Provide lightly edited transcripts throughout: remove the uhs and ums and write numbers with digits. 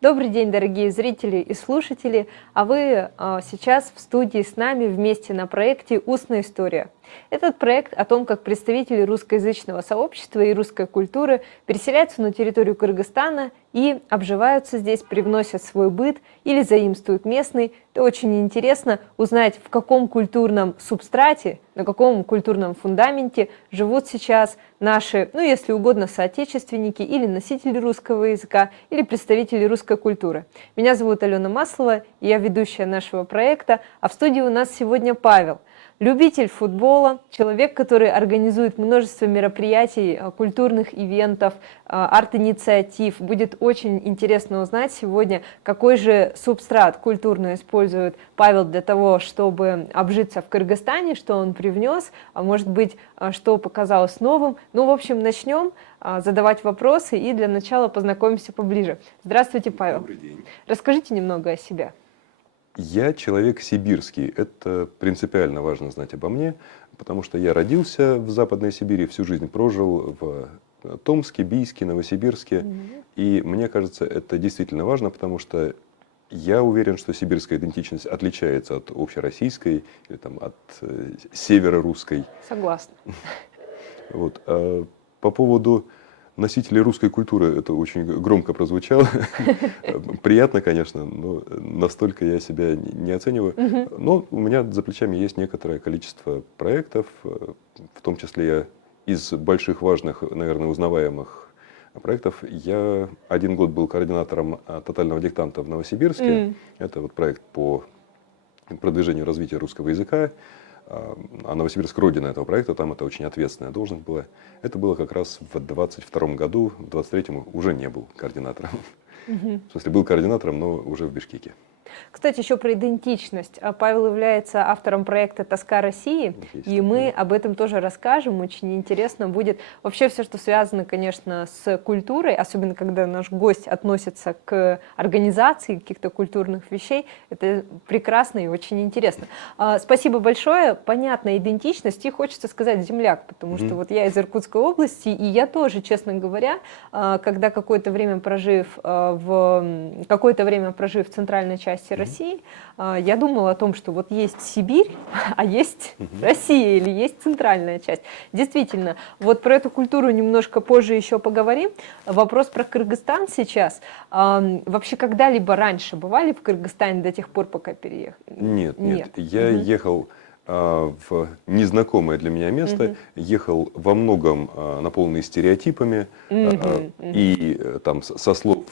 Добрый день, дорогие зрители и слушатели! А вы сейчас в студии с нами вместе на проекте «Устная история». Этот проект о том, как представители русскоязычного сообщества и русской культуры переселяются на территорию Кыргызстана и обживаются здесь, привносят свой быт или заимствуют местный. Это очень интересно узнать, в каком культурном субстрате, на каком культурном фундаменте живут сейчас наши, ну если угодно, соотечественники или носители русского языка, или представители русской культуры. Меня зовут Алена Маслова, и я ведущая нашего проекта, а в студии у нас сегодня Павел. Любитель футбола, человек, который организует множество мероприятий, культурных ивентов, арт-инициатив. Будет очень интересно узнать сегодня, какой же субстрат культурно использует Павел для того, чтобы обжиться в Кыргызстане, что он привнес, а может быть, что показалось новым. Ну, в общем, начнем задавать вопросы и для начала познакомимся поближе. Здравствуйте, Павел. Добрый день. Расскажите немного о себе. Я человек сибирский. Это принципиально важно знать обо мне, потому что я родился в Западной Сибири, всю жизнь прожил в Томске, Бийске, Новосибирске. И мне кажется, это действительно важно, потому что я уверен, что сибирская идентичность отличается от общероссийской или там, от северо-русской. Согласна. Вот. А по поводу носителей русской культуры, это очень громко прозвучало. Приятно, конечно, но настолько я себя не оцениваю. Но у меня за плечами есть некоторое количество проектов, в том числе я из больших, важных, наверное, узнаваемых проектов. Я 1 год был координатором тотального диктанта в Новосибирске. Это вот проект по продвижению развития русского языка. А Новосибирск — родина этого проекта, там это очень ответственная должность была. Это было как раз в 22 году, в 23-м уже не был координатором. В смысле, был координатором, но уже в Бишкеке. Кстати, еще про идентичность. Павел является автором проекта «Тоска России», и мы об этом тоже расскажем. Очень интересно будет. Вообще все, что связано, конечно, с культурой, особенно когда наш гость относится к организации каких-то культурных вещей, это прекрасно и очень интересно. Спасибо большое. Понятна идентичность, и хочется сказать земляк, потому что вот я из Иркутской области, и я тоже, честно говоря, когда какое-то время прожив в центральной части России, я думала о том, что вот есть Сибирь, а есть Россия или есть центральная часть. Действительно, вот про эту культуру немножко позже еще поговорим. Вопрос про Кыргызстан сейчас. Вообще когда-либо раньше бывали в Кыргызстане до тех пор, пока переехали? Нет. Я ехал в незнакомое для меня место, ехал во многом наполненный стереотипами и там со слов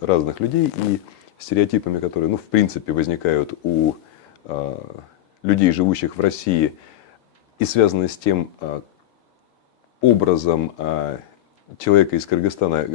разных людей, и стереотипами, которые, ну, в принципе, возникают у людей, живущих в России, и связаны с тем образом человека из Кыргызстана,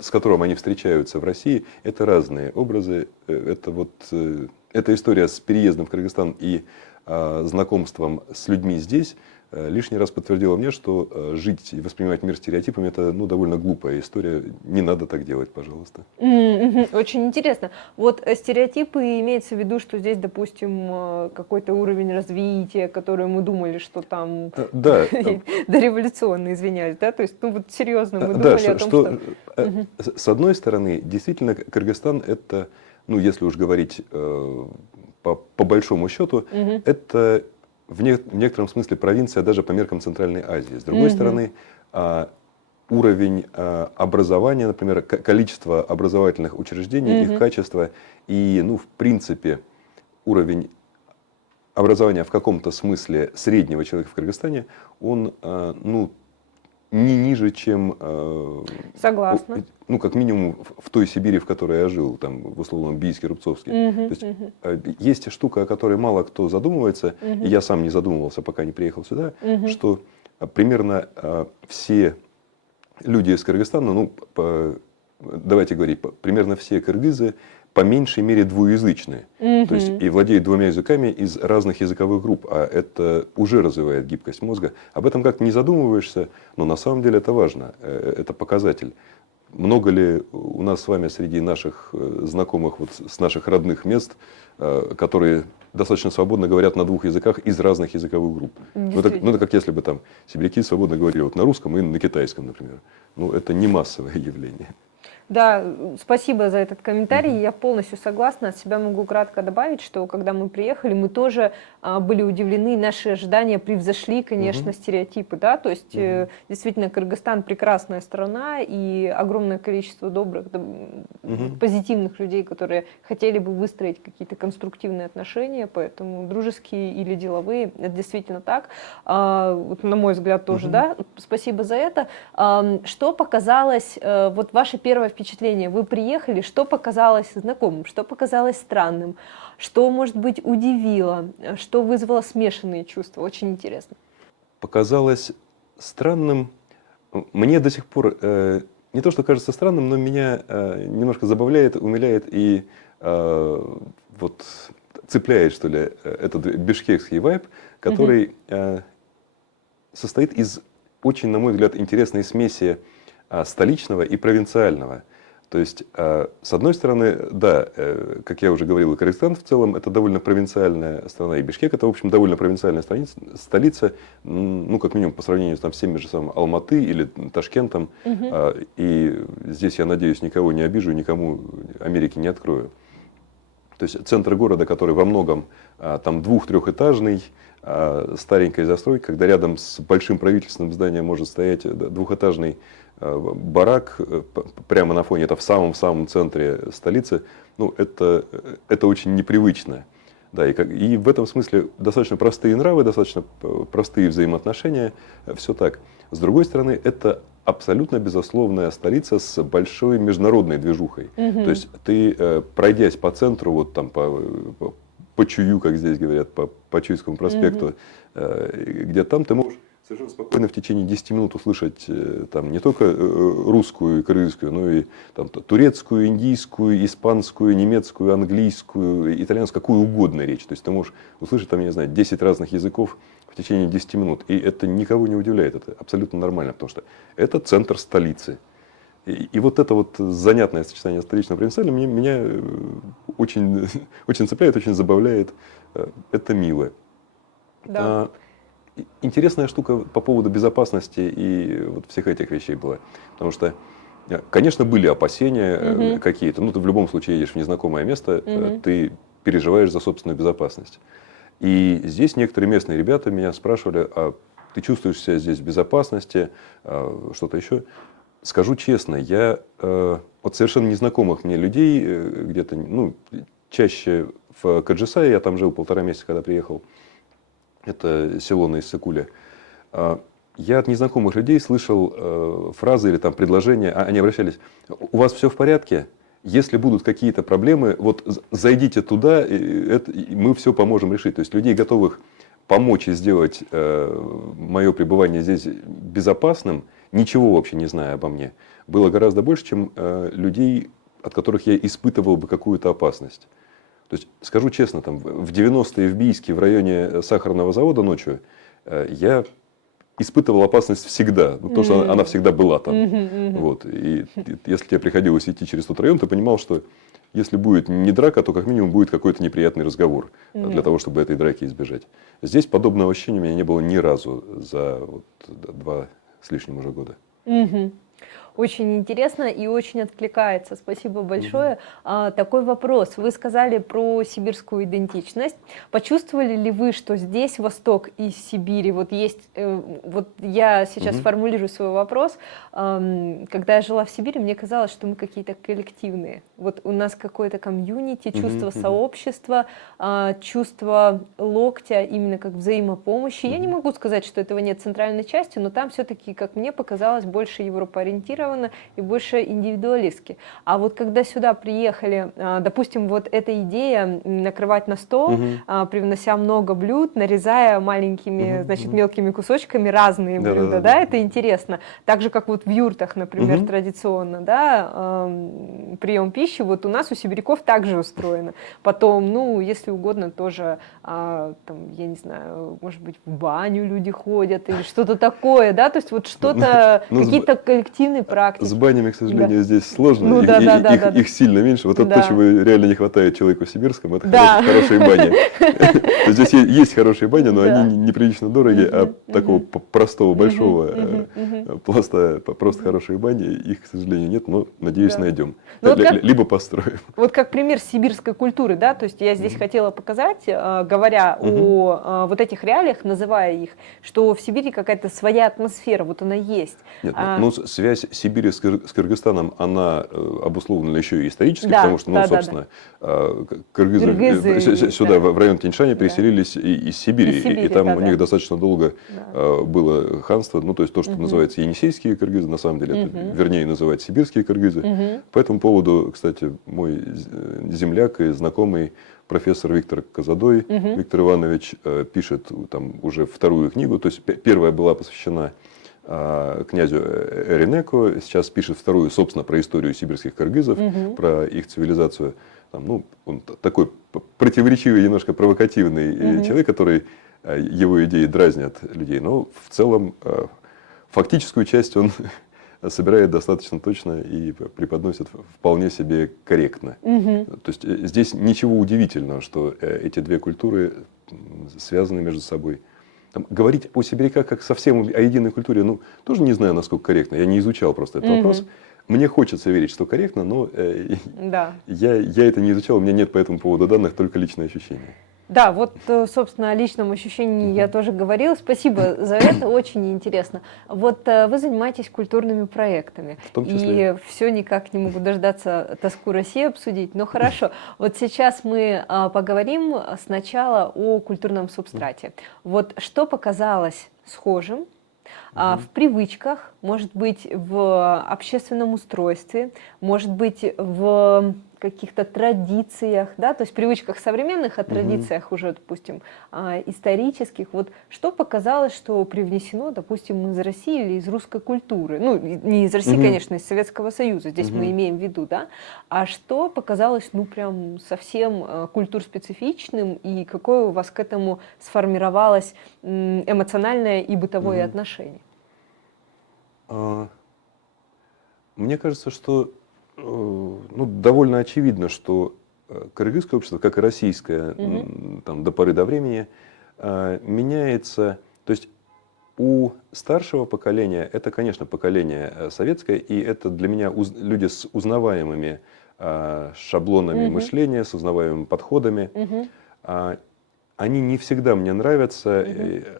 с которым они встречаются в России. Это разные образы. Эта история с переездом в Кыргызстан и знакомством с людьми здесь лишний раз подтвердила мне, что жить и воспринимать мир стереотипами — это довольно глупая история. Не надо так делать, пожалуйста. Очень интересно. Вот стереотипы имеется в виду, что здесь, допустим, какой-то уровень развития, который мы думали, что там дореволюционный, извиняюсь, да? То есть, ну вот серьезно, мы думали о том, что... С одной стороны, действительно, Кыргызстан — это, ну если уж говорить по большому счету, это в некотором смысле провинция даже по меркам Центральной Азии. С другой стороны, уровень образования, например, количество образовательных учреждений, их качество и, ну, в принципе, уровень образования в каком-то смысле среднего человека в Кыргызстане, он, ну, не ниже, чем, Согласна. Ну, как минимум, в той Сибири, в которой я жил, там, в условном Бийске, Рубцовске. То есть, есть штука, о которой мало кто задумывается, и я сам не задумывался, пока не приехал сюда, что примерно все люди из Кыргызстана, ну, давайте говорить, примерно все кыргызы по меньшей мере двуязычные. То есть и владеют 2 языками из разных языковых групп, а это уже развивает гибкость мозга. Об этом как-то не задумываешься, но на самом деле это важно, это показатель. Много ли у нас с вами среди наших знакомых, вот с наших родных мест, которые достаточно свободно говорят на 2 языках из разных языковых групп? Ну, это как если бы там сибиряки свободно говорили вот на русском и на китайском, например. Ну, это не массовое явление. Да, спасибо за этот комментарий. Я полностью согласна. От себя могу кратко добавить, что когда мы приехали, мы тоже были удивлены, наши ожидания превзошли, конечно, стереотипы. Да? То есть действительно Кыргызстан прекрасная страна и огромное количество добрых, позитивных людей, которые хотели бы выстроить какие-то конструктивные отношения, поэтому дружеские или деловые, это действительно так. Вот, на мой взгляд, тоже, да. Спасибо за это. Что показалось, вот ваше первое впечатление, вы приехали, что показалось знакомым, что показалось странным, что, может быть, удивило, что вызвало смешанные чувства? Очень интересно. Показалось странным, мне до сих пор не то, что кажется странным, но меня немножко забавляет, умиляет и вот цепляет, что ли, этот бишкекский вайб, который состоит из очень, на мой взгляд, интересной смеси столичного и провинциального. То есть, с одной стороны, да, как я уже говорил, Кыргызстан в целом это довольно провинциальная страна, и Бишкек это, в общем, довольно провинциальная столица, ну, как минимум, по сравнению с теми же самыми Алматы или Ташкентом. И здесь, я надеюсь, никого не обижу, никому Америки не открою. То есть, центр города, который во многом там двух-трехэтажный, старенькая застройка, когда рядом с большим правительственным зданием может стоять двухэтажный барак прямо на фоне, это в самом-самом центре столицы, ну, это очень непривычно. Да, и в этом смысле достаточно простые нравы, достаточно простые взаимоотношения, все так. С другой стороны, это абсолютно безусловная столица с большой международной движухой. То есть ты, пройдясь по центру, вот там по Чую, как здесь говорят, по Чуйскому проспекту, где там ты можешь совершенно спокойно в течение 10 минут услышать там не только русскую и кыргызскую, но и там, турецкую, индийскую, испанскую, немецкую, английскую, итальянскую, какую угодно речь. То есть ты можешь услышать там, я не знаю, 10 разных языков в течение 10 минут. И это никого не удивляет, это абсолютно нормально, потому что это центр столицы. И вот это вот занятное сочетание столично-провинциального меня очень, очень цепляет, очень забавляет. Это мило. Да. Интересная штука по поводу безопасности и вот всех этих вещей была. Потому что, конечно, были опасения какие-то. Ну, ты в любом случае едешь в незнакомое место, ты переживаешь за собственную безопасность. И здесь некоторые местные ребята меня спрашивали, а ты чувствуешь себя здесь в безопасности, что-то еще? Скажу честно, я от совершенно незнакомых мне людей, где-то, ну, чаще в Каджисае, я там жил 1,5 месяца, когда приехал, это село на Иссыкуле, я от незнакомых людей слышал фразы или там предложения, они обращались: у вас все в порядке? Если будут какие-то проблемы, вот зайдите туда, мы все поможем решить. То есть людей, готовых помочь и сделать мое пребывание здесь безопасным, ничего вообще не зная обо мне, было гораздо больше, чем людей, от которых я испытывал бы какую-то опасность. То есть, скажу честно, там, в 90-е в Бийске, в районе сахарного завода ночью, я испытывал опасность всегда, потому что она всегда была там. Вот. И если тебе приходилось идти через тот район, ты понимал, что если будет не драка, то как минимум будет какой-то неприятный разговор для того, чтобы этой драки избежать. Здесь подобного ощущения у меня не было ни разу за вот 2 с лишним уже года. Очень интересно и очень откликается. Спасибо большое. Такой вопрос. Вы сказали про сибирскую идентичность. Почувствовали ли вы, что здесь Восток и Сибири, вот есть, вот я сейчас формулирую свой вопрос. Когда я жила в Сибири, мне казалось, что мы какие-то коллективные. Вот у нас какое-то комьюнити, чувство сообщества, чувство локтя, именно как взаимопомощи. Я не могу сказать, что этого нет в центральной части, но там все-таки, как мне показалось, больше европоориентировано и больше индивидуалистски. А вот когда сюда приехали, допустим, вот эта идея накрывать на стол, привнося много блюд, нарезая маленькими, значит, мелкими кусочками разные блюда, да, это интересно. Так же, как вот в юртах, например, традиционно, да, прием пищи, вот у нас у сибиряков также устроено. Потом, ну, если угодно, тоже, там, я не знаю, может быть, в баню люди ходят или что-то такое, да, то есть вот что-то, какие-то коллективные практики. С банями, к сожалению, здесь сложно. Ну, Их сильно меньше. Вот это то, чего реально не хватает человеку сибирскому, это хорошие бани. Здесь есть хорошие бани, но они неприлично дороги, а такого простого, большого пласта, просто хорошие бани, их, к сожалению, нет, но, надеюсь, найдем. Либо построим. Вот как пример сибирской культуры, да, то есть я здесь хотела показать, говоря о вот этих реалиях, называя их, что в Сибири какая-то своя атмосфера, вот она есть. Нет, ну, связь Сибири с Кыргызстаном, она обусловлена еще и исторически, потому что, ну, собственно, кыргызы сюда, в район Тяньшаня, переселились из Сибири, и там у них достаточно долго было ханство, ну, то есть то, что называется енисейские кыргызы, на самом деле, это, вернее, называть сибирские кыргызы. По этому поводу, кстати, мой земляк и знакомый профессор Виктор Козадой, Виктор Иванович, пишет там уже вторую книгу, то есть первая была посвящена князю Эринеку, сейчас пишет вторую, собственно, про историю сибирских кыргызов, про их цивилизацию. Там, ну, он такой противоречивый, немножко провокативный человек, который его идеи дразнят людей, но в целом фактическую часть он собирает достаточно точно и преподносит вполне себе корректно. То есть здесь ничего удивительного, что эти две культуры связаны между собой. Там, говорить о сибиряках как совсем о единой культуре, ну, тоже не знаю, насколько корректно. Я не изучал просто этот вопрос. Мне хочется верить, что корректно, но я это не изучал, у меня нет по этому поводу данных, только личные ощущения. Да, вот, собственно, о личном ощущении я тоже говорила. Спасибо за это, очень интересно. Вот вы занимаетесь культурными проектами. В том числе. И все никак не могу дождаться «Тоску России» обсудить. Но хорошо, вот сейчас мы поговорим сначала о культурном субстрате. Вот что показалось схожим в привычках, может быть, в общественном устройстве, может быть, в каких-то традициях, да, то есть привычках современных, а традициях уже, допустим, исторических. Вот что показалось, что привнесено, допустим, из России или из русской культуры? Ну, не из России, конечно, из Советского Союза, здесь мы имеем в виду, да? А что показалось, ну, прям совсем культурспецифичным, и какое у вас к этому сформировалось эмоциональное и бытовое отношение? Мне кажется, что ну, довольно очевидно, что кыргызское общество, как и российское, там, до поры до времени, меняется. То есть у старшего поколения, это, конечно, поколение советское, и это для меня люди с узнаваемыми шаблонами мышления, с узнаваемыми подходами. Они не всегда мне нравятся.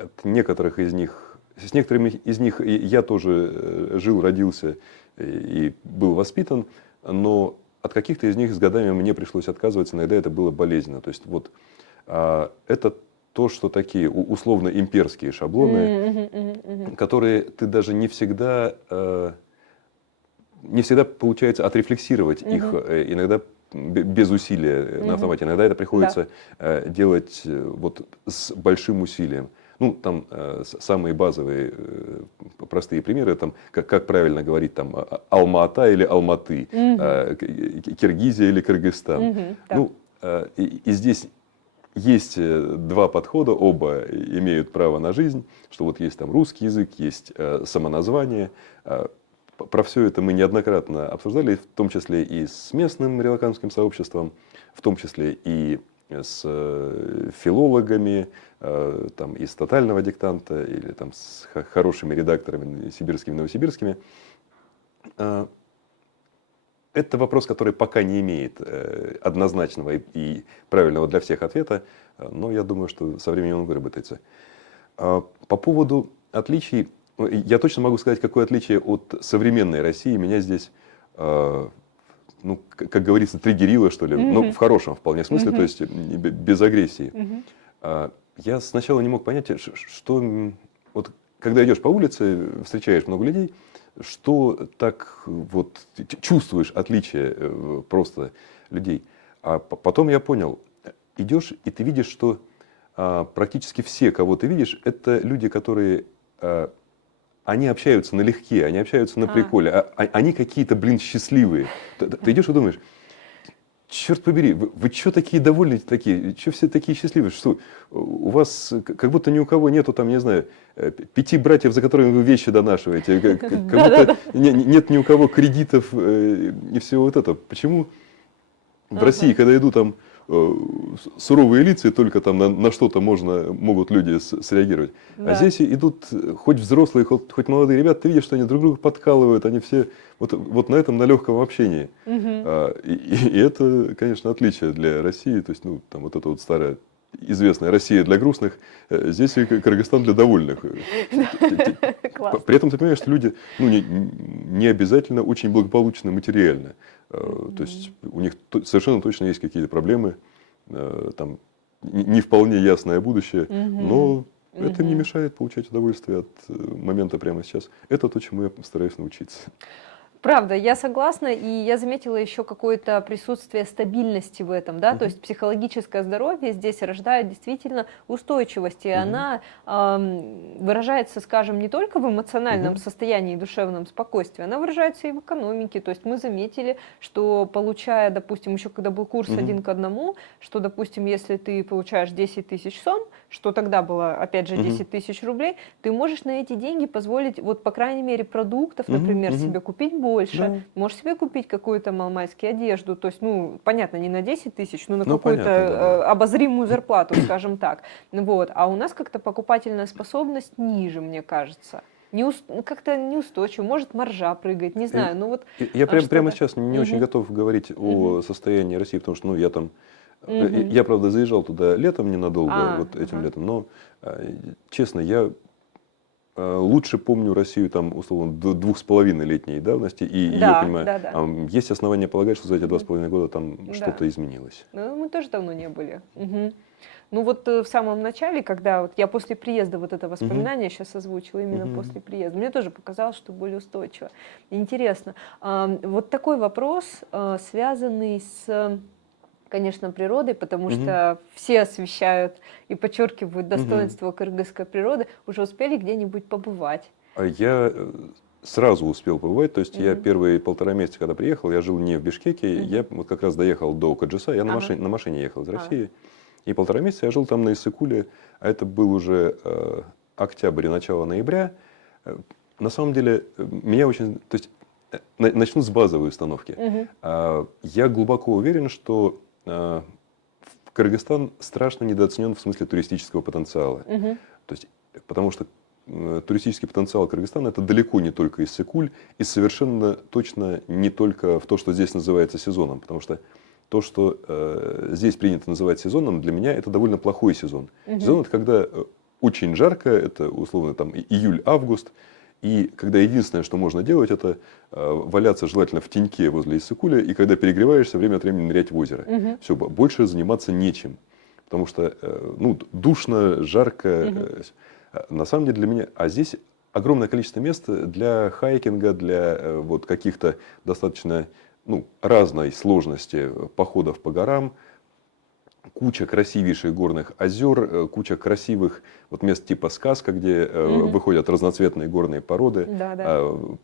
От некоторых из них, с некоторыми из них я тоже жил, родился и был воспитан, но от каких-то из них с годами мне пришлось отказываться, иногда это было болезненно. То есть вот это то, что такие условно имперские шаблоны, которые ты даже не всегда получается отрефлексировать их, иногда без усилия на автомате, иногда это приходится делать вот с большим усилием. Ну, там самые базовые, простые примеры, там, как правильно говорить, там, Алма-Ата или Алматы, Киргизия или Кыргызстан. Ну, и здесь есть два подхода, оба имеют право на жизнь, что вот есть там русский язык, есть самоназвание. Про все это мы неоднократно обсуждали, в том числе и с местным релаканским сообществом, в том числе и с филологами, там, из тотального диктанта или там, с хорошими редакторами сибирскими, новосибирскими. Это вопрос, который пока не имеет однозначного и правильного для всех ответа, но я думаю, что со временем он выработается. По поводу отличий, я точно могу сказать, какое отличие от современной России меня здесь, ну, как говорится, триггерило, что ли, но в хорошем вполне смысле, то есть без агрессии. Я сначала не мог понять, что вот когда идешь по улице, встречаешь много людей, что так вот чувствуешь отличие просто людей. А потом я понял, идешь и ты видишь, что практически все, кого ты видишь, это люди, которые они общаются налегке, они общаются на приколе, они какие-то, блин, счастливые. Ты идешь и думаешь, черт побери, вы что такие довольные такие, что все такие счастливые, что у вас как будто ни у кого нету там, не знаю, 5 братьев, за которыми вы вещи донашиваете, как будто нет ни у кого кредитов и всего вот этого. Почему в России, когда иду там суровые лица, и только там на что-то могут люди среагировать. Да. А здесь идут хоть взрослые, хоть молодые ребята, ты видишь, что они друг друга подкалывают, они все вот на этом, на легком общении. И это, конечно, отличие для России. То есть, ну, там вот эта вот старая известная Россия для грустных, здесь и Кыргызстан для довольных. При этом ты понимаешь, что люди не обязательно очень благополучны материально. То есть у них совершенно точно есть какие-то проблемы, там не вполне ясное будущее, но это не мешает получать удовольствие от момента прямо сейчас. Это то, чему я стараюсь научиться. Правда, я согласна, и я заметила еще какое-то присутствие стабильности в этом, да, то есть психологическое здоровье здесь рождает действительно устойчивость, и она выражается, скажем, не только в эмоциональном состоянии и душевном спокойствии, она выражается и в экономике, то есть мы заметили, что получая, допустим, еще когда был курс 1 к 1, что, допустим, если ты получаешь 10 тысяч сом, что тогда было, опять же, 10 тысяч рублей, ты можешь на эти деньги позволить, вот, по крайней мере, продуктов, например, себе купить больше, можешь себе купить какую-то маломальски одежду, то есть, ну, понятно, не на 10 тысяч, но на какую-то обозримую зарплату, скажем так. Вот. А у нас как-то покупательная способность ниже, мне кажется. Как-то неустойчиво, может, маржа прыгает, не знаю. Ну, вот, я прямо сейчас не очень готов говорить о состоянии России, потому что, ну, я там, я, правда, заезжал туда летом ненадолго, вот этим летом, но, честно, я лучше помню Россию там, условно, 2,5-летней давности, и я понимаю, есть основания полагать, что за эти 2,5 года там что-то изменилось. Ну, мы тоже давно не были. Ну вот в самом начале, когда вот я после приезда, вот это воспоминание сейчас озвучила, именно после приезда, мне тоже показалось, что более устойчиво. Интересно. Вот такой вопрос, связанный с, конечно, природой, потому что все освещают и подчеркивают достоинство кыргызской природы. Уже успели где-нибудь побывать? Я сразу успел побывать, то есть я первые 1,5 месяца, когда приехал, я жил не в Бишкеке, я вот как раз доехал до Каджиса, я на машине ехал из России, и 1,5 месяца я жил там на Иссыкуле, а это был уже октябрь и начало ноября. На самом деле, меня очень... То есть, начну с базовой установки. Я глубоко уверен, что Кыргызстан страшно недооценен в смысле туристического потенциала. То есть, потому что туристический потенциал Кыргызстана — это далеко не только Иссык-Куль, и совершенно точно не только в то, что здесь называется сезоном. Потому что то, что здесь принято называть сезоном, для меня это довольно плохой сезон. Сезон — это когда очень жарко, это условно там июль-август, и когда единственное, что можно делать, это валяться желательно в теньке возле Иссык-Куля, и когда перегреваешься, время от времени нырять в озеро. Все, больше заниматься нечем. Потому что ну, душно, жарко. На самом деле для меня... А здесь огромное количество мест для хайкинга, для вот каких-то достаточно разной сложности походов по горам. Куча красивейших горных озер, куча красивых вот мест типа Сказка, где выходят разноцветные горные породы.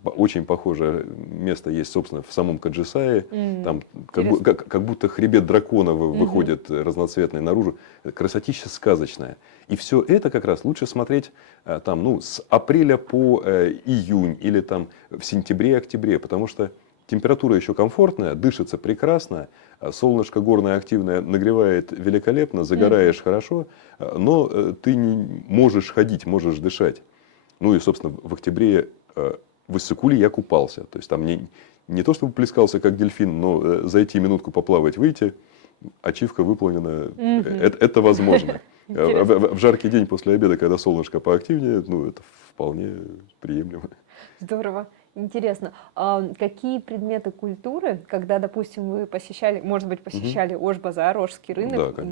Очень похожее место есть, собственно, в самом Каджисае. Там как будто хребет дракона выходит разноцветный наружу. Красотища сказочная. И все это как раз лучше смотреть там, ну, с апреля по июнь или там в сентябре-октябре, потому что температура еще комфортная, дышится прекрасно, солнышко горное активное нагревает великолепно, загораешь хорошо, но ты не можешь ходить, можешь дышать. Ну и, собственно, в октябре в Иссык-Куле я купался. То есть там не то, чтобы плескался как дельфин, но зайти минутку поплавать, выйти, ачивка выполнена, это возможно. В жаркий день после обеда, когда солнышко поактивнее, ну это вполне приемлемо. Здорово. Интересно, какие предметы культуры, когда, допустим, вы посещали, может быть, посещали Ош-базар, Ошский рынок,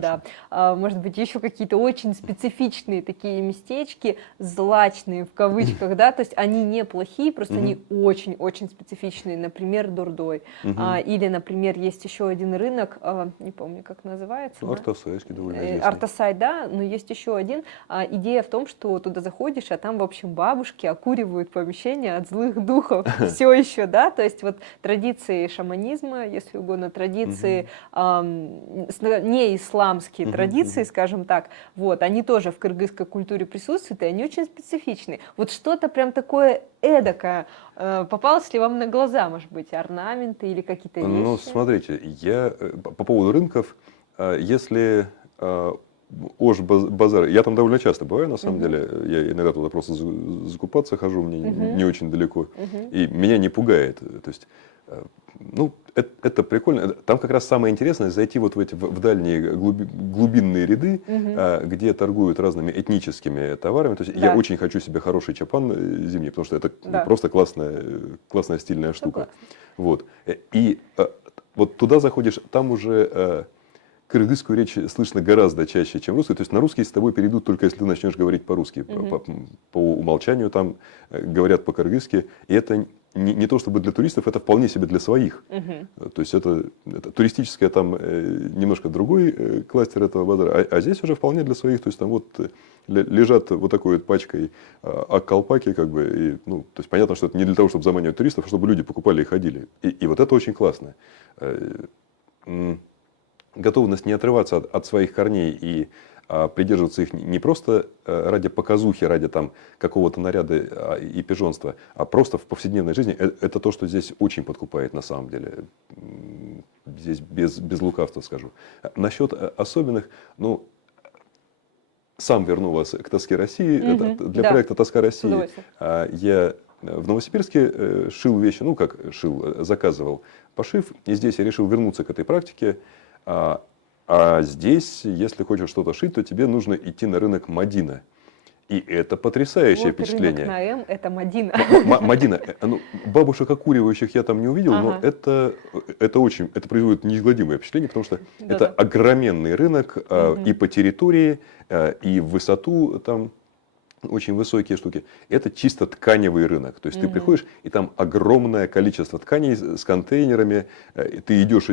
может быть, еще какие-то очень специфичные такие местечки, злачные в кавычках, да, то есть они неплохие, просто они очень-очень специфичные, например, Дордой. Или, например, есть еще один рынок, не помню, как называется. Артасайский довольно известный. Артасай, да, но есть еще один. Идея в том, что туда заходишь, а там, в общем, бабушки окуривают помещение от злых духов. духов все еще, да, то есть вот традиции шаманизма, если угодно, традиции, не исламские традиции, скажем так, вот, они тоже в кыргызской культуре присутствуют, и они очень специфичны. Вот что-то прям такое эдакое попалось ли вам на глаза, может быть, орнаменты или какие-то вещи? Ну, смотрите, я по поводу рынков, если Ош-базар, я там довольно часто бываю, на самом деле, я иногда туда просто закупаться хожу, мне не очень далеко, и меня не пугает, то есть, ну, это прикольно. Там как раз самое интересное зайти вот в дальние глубинные ряды, где торгуют разными этническими товарами. То есть я очень хочу себе хороший чапан зимний, потому что это просто классная стильная штука. Вот. И вот туда заходишь, там уже кыргызскую речь слышно гораздо чаще, чем русскую. То есть на русский с тобой перейдут только если ты начнешь говорить по-русски. По умолчанию там говорят по-кыргызски. И это не то чтобы для туристов, это вполне себе для своих. То есть это туристическое там немножко другой кластер этого базара. А здесь уже вполне для своих. То есть там вот лежат вот такой вот пачкой ак-колпаки, как бы. И, ну, то есть понятно, что это не для того, чтобы заманивать туристов, а чтобы люди покупали и ходили. И вот это очень классно. Готовность не отрываться от своих корней и придерживаться их не просто ради показухи, ради там какого-то наряда и пижонства, а просто в повседневной жизни, это то, что здесь очень подкупает на самом деле. Здесь без лукавства скажу. Насчет особенных, ну, сам верну вас к «Тоске России». Для проекта «Тоска России» я в Новосибирске шил вещи, ну как шил, заказывал пошив, и здесь я решил вернуться к этой практике. А здесь, если хочешь что-то шить, то тебе нужно идти на рынок Мадина. И это потрясающее вот впечатление. Рынок на М – это Мадина. Мадина. Ну, бабушек окуривающих я там не увидел, но это производит неизгладимое впечатление, потому что это огроменный рынок и по территории, и в высоту там. Очень высокие штуки. Это чисто тканевый рынок. То есть ты приходишь, и там огромное количество тканей с контейнерами. Ты идешь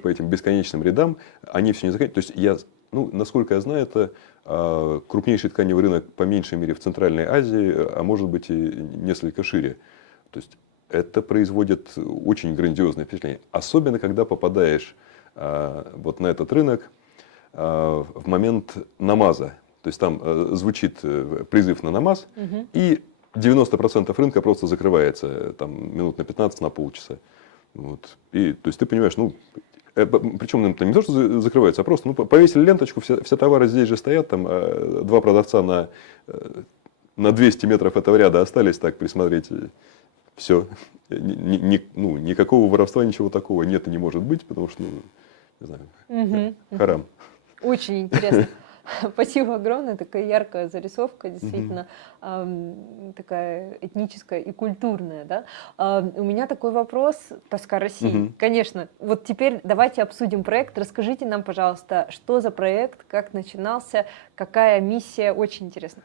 по этим бесконечным рядам, они все не заканчиваются. То есть насколько я знаю, это крупнейший тканевый рынок по меньшей мере в Центральной Азии, а может быть и несколько шире. То есть это производит очень грандиозное впечатление. Особенно, когда попадаешь вот на этот рынок в момент намаза. То есть там звучит призыв на намаз, и 90% рынка просто закрывается там, минут на 15, на полчаса. Вот. И, то есть ты понимаешь, причем это не то, что закрывается, а просто повесили ленточку, все товары здесь же стоят, там два продавца на 200 метров этого ряда остались, так присмотреть, все. Никакого воровства, ничего такого нет и не может быть, потому что, не знаю, харам. Очень интересно. Спасибо огромное, такая яркая зарисовка, действительно, такая этническая и культурная. Да? У меня такой вопрос, «Тоска России». Конечно, вот теперь давайте обсудим проект. Расскажите нам, пожалуйста, что за проект, как начинался, какая миссия, очень интересно.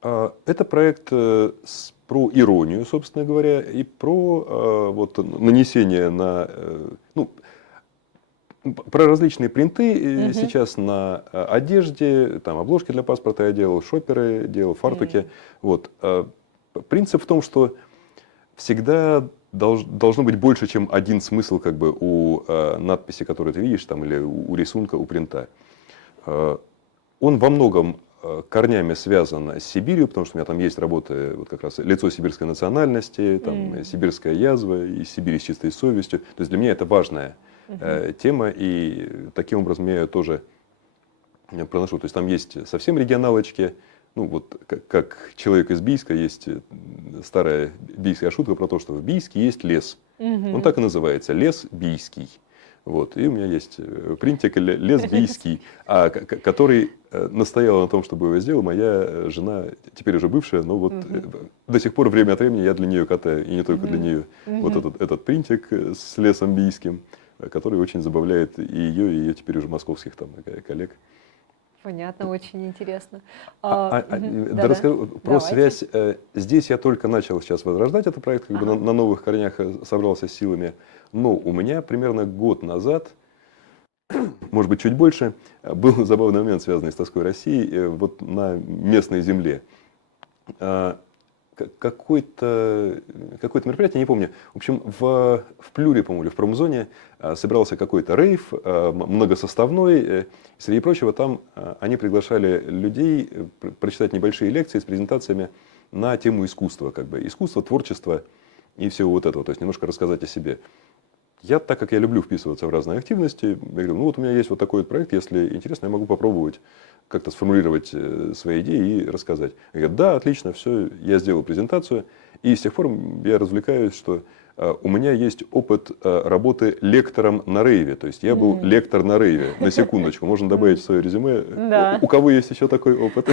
Это проект про иронию, собственно говоря, и про нанесение на... Про различные принты сейчас на одежде, там обложки для паспорта я делал, шоперы делал, фартуки. Вот. Принцип в том, что всегда должно быть больше, чем один смысл как бы у надписи, которую ты видишь, там, или у рисунка, у принта. Он во многом корнями связан с Сибирью, потому что у меня там есть работы, вот как раз лицо сибирской национальности, там, сибирская язва и Сибирь с чистой совестью. То есть для меня это важная тема, и таким образом я ее тоже проношу. То есть там есть совсем регионалочки, вот как человек из Бийска, есть старая бийская шутка про то, что в Бийске есть лес. Он так и называется, лес бийский. Вот. И у меня есть принтик «Лес бийский», который настояла на том, чтобы его сделала моя жена, теперь уже бывшая, но вот до сих пор время от времени я для нее катаю, и не только для нее, вот этот принтик с лесом бийским, который очень забавляет и ее теперь уже московских там коллег. Понятно, очень интересно. Расскажу про связь. Здесь я только начал сейчас возрождать этот проект, как бы на новых корнях собрался с силами. Но у меня примерно год назад, может быть, чуть больше, был забавный момент, связанный с «Тоской России», вот на местной земле. какое-то мероприятие, не помню. В общем, в Плюре, по-моему, или в промзоне собирался какой-то рейв многосоставной. Среди прочего, там они приглашали людей прочитать небольшие лекции с презентациями на тему искусства. Как бы. Искусство, творчество и всего вот этого. То есть немножко рассказать о себе. Так как я люблю вписываться в разные активности, я говорю, ну вот у меня есть вот такой вот проект, если интересно, я могу попробовать как-то сформулировать свои идеи и рассказать. Я говорю, да, отлично, все, я сделал презентацию, и с тех пор я развлекаюсь, что у меня есть опыт работы лектором на рейве, то есть я был лектор на рейве, на секундочку, можно добавить в свое резюме, у кого есть еще такой опыт.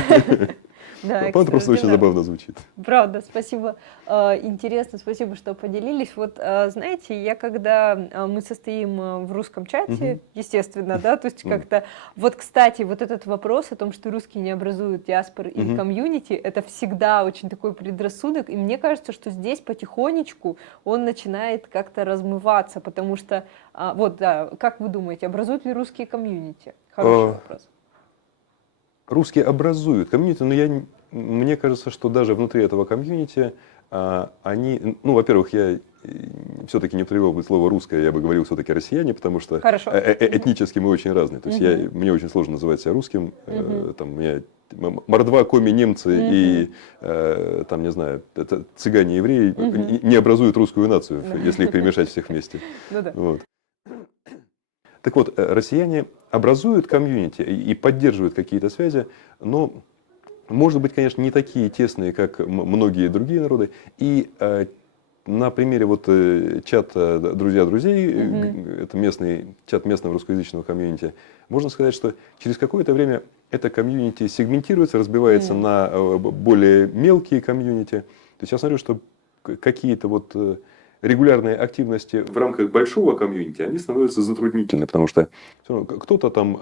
Да, это просто очень забавно звучит. Правда, спасибо. Интересно, спасибо, что поделились. Вот, знаете, когда мы состоим в русском чате, естественно, да, то есть как-то, вот, кстати, вот этот вопрос о том, что русские не образуют диаспоры и комьюнити, это всегда очень такой предрассудок, и мне кажется, что здесь потихонечку он начинает как-то размываться, потому что, вот, да, как вы думаете, образуют ли русские комьюнити? Хороший вопрос. Русские образуют комьюнити, но мне кажется, что даже внутри этого комьюнити они, ну, во-первых, я все-таки не употреблял бы слово «русское», я бы говорил все-таки «россияне», потому что этнически мы очень разные. То есть мне очень сложно называть себя русским. Там, у меня мордва, коми, немцы и, там, не знаю, цыгане, евреи не образуют русскую нацию, если их перемешать всех вместе. Вот. Так вот, россияне образуют комьюнити и поддерживают какие-то связи, но, может быть, конечно, не такие тесные, как многие другие народы. И на примере вот чата «Друзья друзей», это чат местного русскоязычного комьюнити, можно сказать, что через какое-то время это комьюнити сегментируется, разбивается на более мелкие комьюнити. То есть я смотрю, что какие-то вот регулярные активности в рамках большого комьюнити, они становятся затруднительны, потому что кто-то там,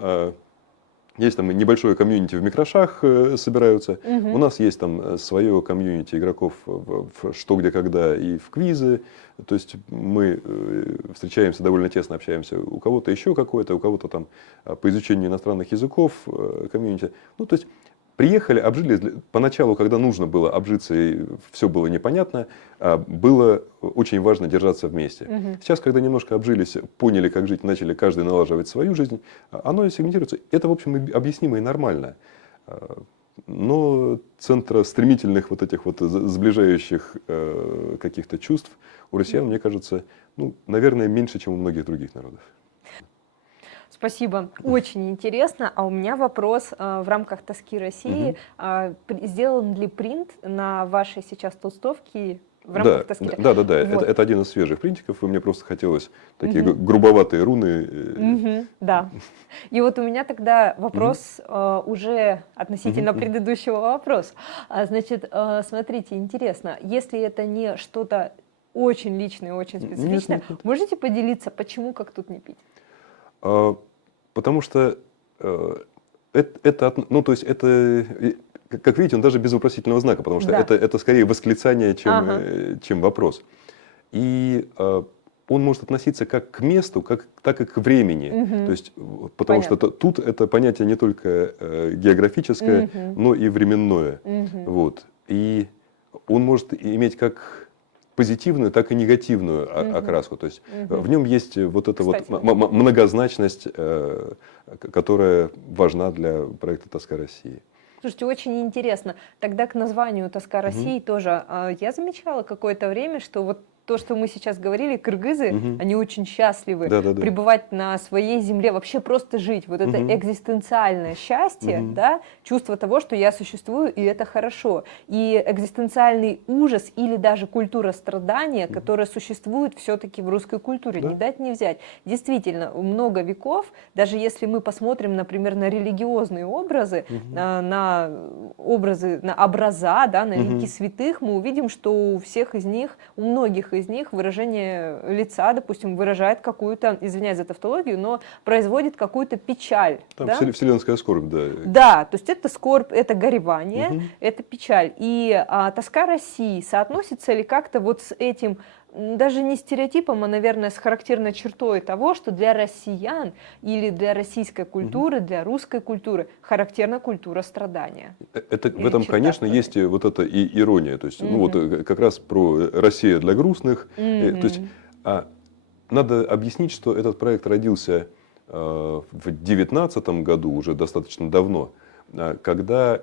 есть там небольшое комьюнити в микрошах собираются, у нас есть там свое комьюнити игроков в что, где, когда и в квизы, то есть мы встречаемся, довольно тесно общаемся, у кого-то еще какое-то, у кого-то там по изучению иностранных языков комьюнити, ну то есть приехали, обжились. Поначалу, когда нужно было обжиться и все было непонятно, было очень важно держаться вместе. Сейчас, когда немножко обжились, поняли, как жить, начали каждый налаживать свою жизнь, оно сегментируется. Это, в общем, объяснимо и нормально. Но центра стремительных вот этих вот сближающих каких-то чувств у россиян, мне кажется, ну, наверное, меньше, чем у многих других народов. Спасибо, очень интересно. А у меня вопрос в рамках «Тоски России». Сделан ли принт на вашей сейчас толстовке в рамках «Тоски»? Да. Вот. Это один из свежих принтиков. Мне просто хотелось такие грубоватые руны. Да. И вот у меня тогда вопрос уже относительно предыдущего вопроса. Значит, смотрите, интересно, если это не что-то очень личное, очень специфичное, нет. Можете поделиться, почему «Как тут не пить»? Потому что ну, то есть это, как видите, он даже без вопросительного знака, потому что это скорее восклицание, чем вопрос. И он может относиться как к месту, так и к времени. То есть, потому что тут это понятие не только географическое, но и временное. Вот. И он может иметь как позитивную, так и негативную окраску. То есть в нем есть вот эта вот многозначность, которая важна для проекта «Тоска России». Слушайте, очень интересно. Тогда к названию «Тоска России» тоже. Я замечала какое-то время, что вот то, что мы сейчас говорили, кыргызы, они очень счастливы пребывать на своей земле, вообще просто жить. Вот это экзистенциальное счастье, да, чувство того, что я существую, и это хорошо. И экзистенциальный ужас или даже культура страдания, которая существует все-таки в русской культуре, не дать не взять. Действительно, много веков, даже если мы посмотрим, например, на религиозные образы, на образы, на образа, да, на лики святых, мы увидим, что у всех из них, у многих из них выражение лица, допустим, выражает какую-то, извиняюсь за тавтологию, но производит какую-то печаль. Там вселенская скорбь, да. Да, то есть это скорбь, это горевание, это печаль. И «Тоска России» соотносится ли как-то вот с этим даже не стереотипом, а, наверное, с характерной чертой того, что для россиян или для российской культуры, для русской культуры характерна культура страдания. Это, в Или этом, черта конечно, страдания. есть вот эта и ирония. То есть, ну вот как раз про «Россия для грустных». То есть, надо объяснить, что этот проект родился в 2019 году, уже достаточно давно, когда,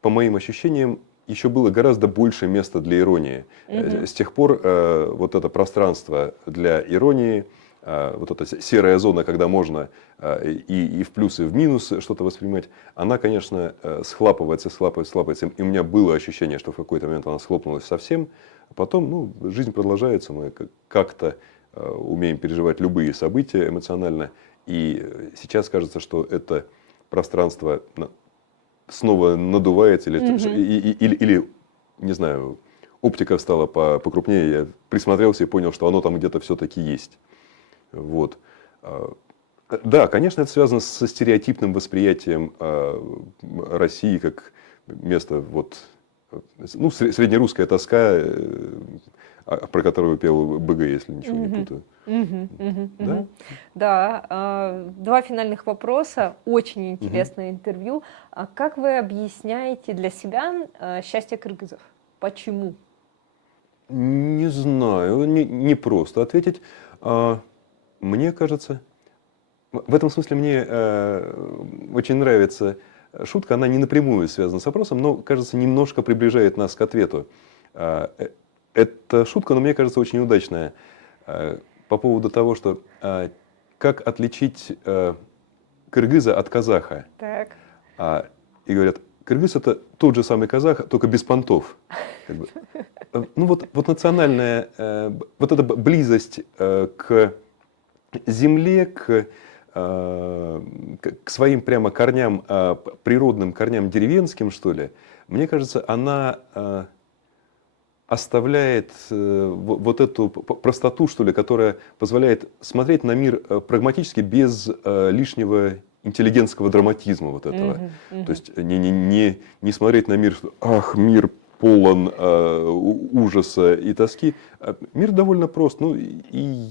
по моим ощущениям, еще было гораздо больше места для иронии. С тех пор вот это пространство для иронии, вот эта серая зона, когда можно и в плюс, и в минус что-то воспринимать, она, конечно, схлапывается. И у меня было ощущение, что в какой-то момент она схлопнулась совсем. А потом, ну, жизнь продолжается, мы как-то умеем переживать любые события эмоционально. И сейчас кажется, что это пространство снова надувается или, не знаю, оптика стала покрупнее, я присмотрелся и понял, что оно там где-то все-таки есть. Вот. Да, конечно, это связано со стереотипным восприятием России как место, вот, ну, среднерусская тоска, про которую пел БГ, если ничего не путаю. Да? Да, два финальных вопроса. Очень интересное интервью. Как вы объясняете для себя счастье кыргызов? Почему? Не знаю, не просто ответить. Мне кажется, в этом смысле мне очень нравится шутка, она не напрямую связана с вопросом, но, кажется, немножко приближает нас к ответу. Эта шутка, но мне кажется, очень удачная. По поводу того, что как отличить кыргыза от казаха. Так. И говорят, кыргыз это тот же самый казах, только без понтов. Как бы. Ну вот национальная, вот эта близость к земле, к своим прямо корням, природным корням деревенским, что ли, мне кажется, она оставляет вот эту простоту, что ли, которая позволяет смотреть на мир прагматически, без лишнего интеллигентского драматизма вот этого. То есть не смотреть на мир, что «ах, мир полон ужаса и тоски». Мир довольно прост. Ну, и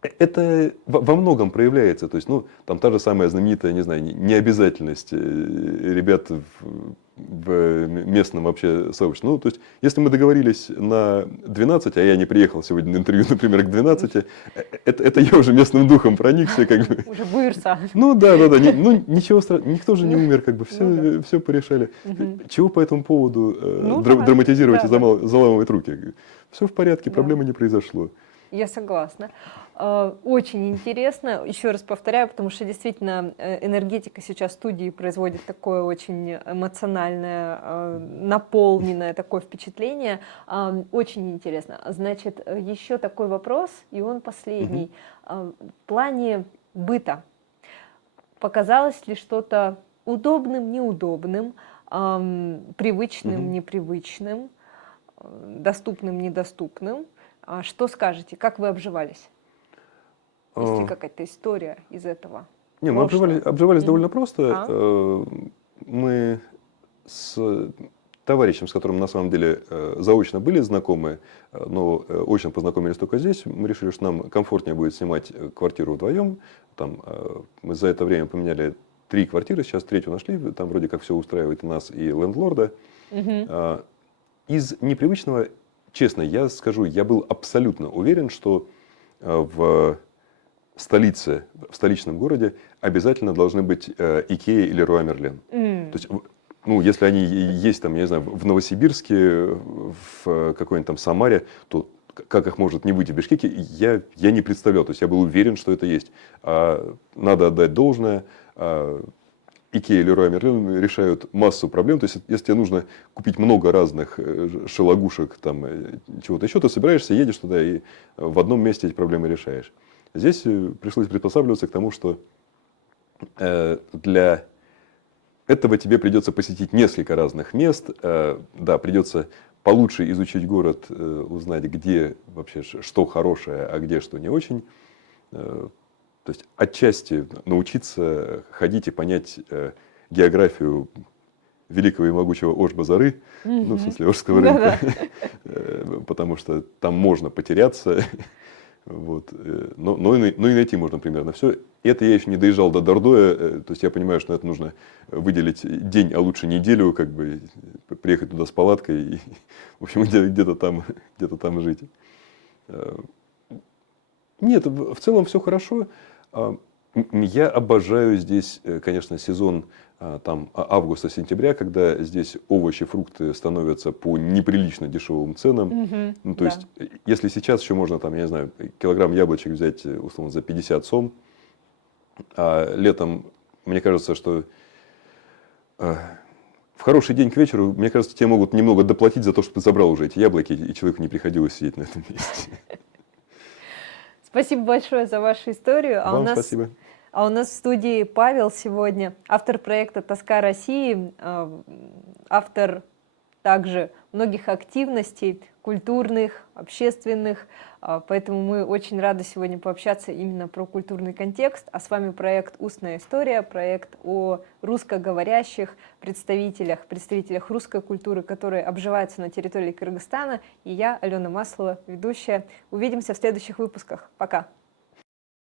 это во многом проявляется. То есть, ну, там та же самая знаменитая, не знаю, необязательность ребят в местном вообще сообществе. Ну, то есть, если мы договорились на 12, а я не приехал сегодня на интервью, например, к 12, это я уже местным духом проникся. Как бы. Уже бырса. Ну, да. Ну, ничего страшного, никто же не умер, как бы, все порешали. Чего по этому поводу драматизировать и заламывать руки? Все в порядке, проблемы не произошло. Я согласна. Очень интересно, еще раз повторяю, потому что действительно энергетика сейчас в студии производит такое очень эмоциональное, наполненное такое впечатление. Очень интересно. Значит, еще такой вопрос, и он последний. В плане быта показалось ли что-то удобным, неудобным, привычным, непривычным, доступным, недоступным? Что скажете? Как вы обживались? Есть ли какая-то история из этого? Не, мы обживались довольно просто. Мы с товарищем, с которым на самом деле заочно были знакомы, но очно познакомились только здесь, мы решили, что нам комфортнее будет снимать квартиру вдвоем. Там, мы за это время поменяли 3 квартиры, сейчас 3-ю нашли, там вроде как все устраивает и нас, и лендлорда. Из непривычного, честно, я скажу, я был абсолютно уверен, что в столице, в столичном городе обязательно должны быть Икея или Леруа Мерлен. То есть, ну, если они есть там, я не знаю, в Новосибирске, в какой-нибудь там Самаре, то как их может не быть в Бишкеке, я не представлял. То есть я был уверен, что это есть. Надо отдать должное. Икея и Леруа Мерлен решают массу проблем. То есть, если тебе нужно купить много разных шелогушек, там, чего-то еще, ты собираешься, едешь туда и в одном месте эти проблемы решаешь. Здесь пришлось приспосабливаться к тому, что для этого тебе придется посетить несколько разных мест. Да, придется получше изучить город, узнать, где вообще что хорошее, а где что не очень. То есть отчасти научиться ходить и понять географию великого и могучего Ош-Базары, ну, в смысле, Ошского рынка, потому что там можно потеряться, вот, но и найти можно примерно все. Это я еще не доезжал до Дордоя, то есть я понимаю, что это нужно выделить день, а лучше неделю, как бы приехать туда с палаткой и, в общем, где-то там жить. Нет, в целом все хорошо. Я обожаю здесь, конечно, сезон там, августа-сентября, когда здесь овощи, фрукты становятся по неприлично дешевым ценам. Ну, то есть, если сейчас еще можно, там, я не знаю, килограмм яблочек взять, условно, за 50 сом, а летом, мне кажется, что в хороший день к вечеру, мне кажется, тебе могут немного доплатить за то, что ты забрал уже эти яблоки, и человеку не приходилось сидеть на этом месте. Спасибо большое за вашу историю. Вам спасибо. А у нас в студии Павел сегодня, автор проекта «Тоска России», автор также многих активностей культурных, общественных, поэтому мы очень рады сегодня пообщаться именно про культурный контекст. А с вами проект «Устная история», проект о русскоговорящих представителях русской культуры, которые обживаются на территории Кыргызстана. И я, Алена Маслова, ведущая. Увидимся в следующих выпусках. Пока!